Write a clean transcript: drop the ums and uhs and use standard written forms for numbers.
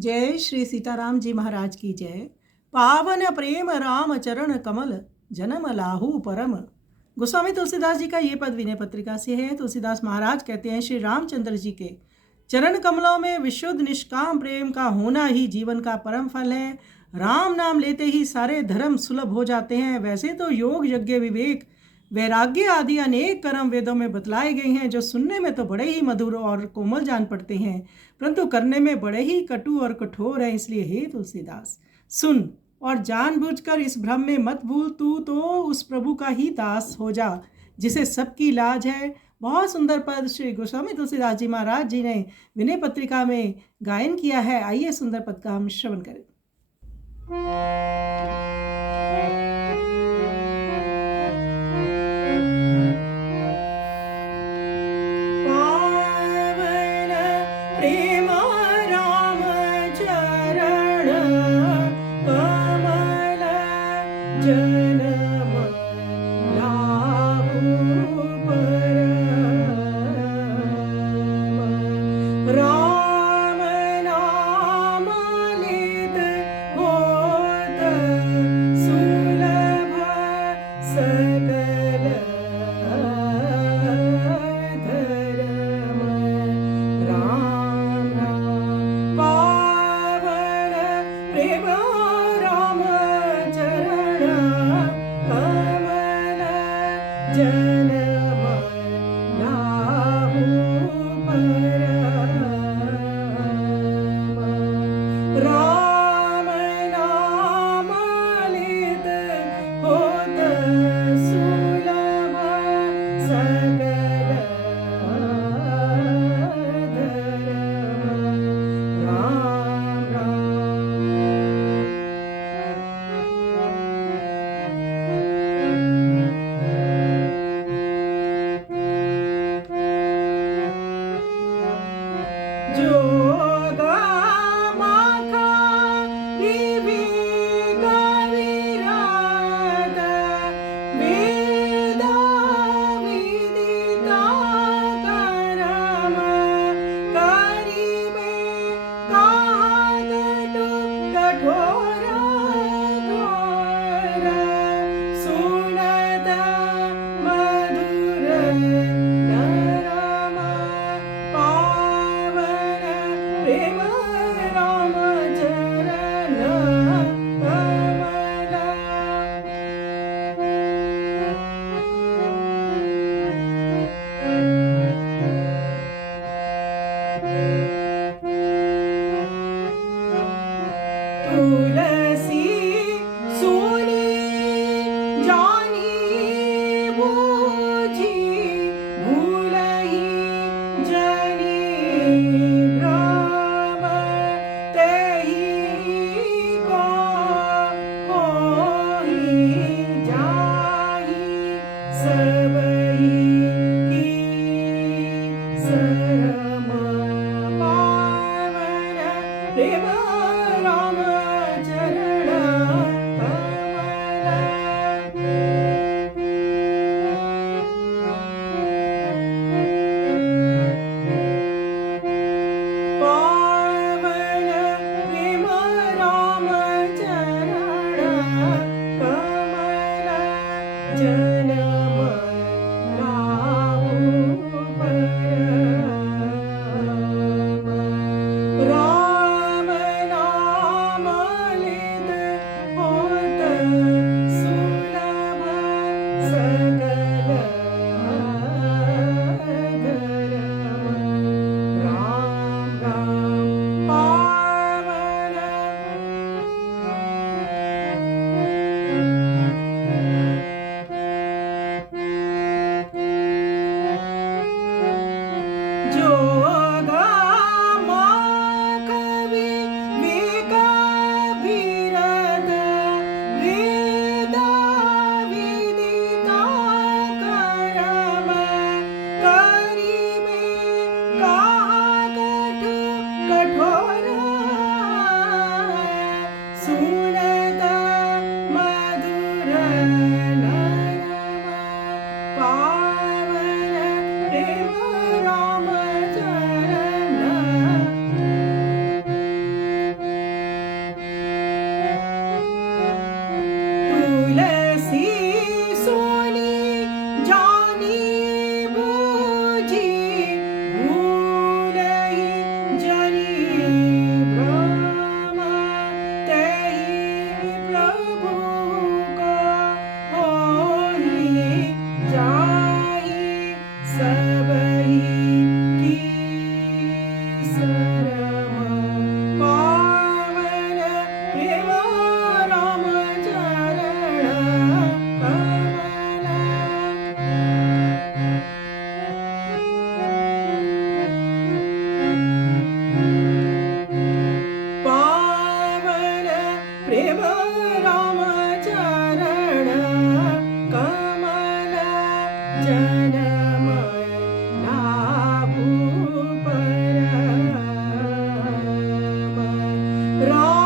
जय श्री सीताराम जी महाराज की जय। पावन प्रेम राम चरण कमल जन्म लाहू परम। गोस्वामी तुलसीदास जी का ये पद विनय पत्रिका से है। तुलसीदास महाराज कहते हैं, श्री रामचंद्र जी के चरण कमलों में विशुद्ध निष्काम प्रेम का होना ही जीवन का परम फल है। राम नाम लेते ही सारे धर्म सुलभ हो जाते हैं। वैसे तो योग, यज्ञ, विवेक, वैराग्य आदि अनेक कर्म वेदों में बतलाए गए हैं, जो सुनने में तो बड़े ही मधुर और कोमल जान पड़ते हैं, परंतु करने में बड़े ही कटु और कठोर हैं। इसलिए हे तुलसीदास, सुन और जानबूझकर इस भ्रम में मत भूल। तू तो उस प्रभु का ही दास हो जा जिसे सबकी लाज है। बहुत सुंदर पद श्री गोस्वामी तुलसीदास जी महाराज जी ने विनय पत्रिका में गायन किया है। आइए सुंदर पद का हम श्रवण करें। राम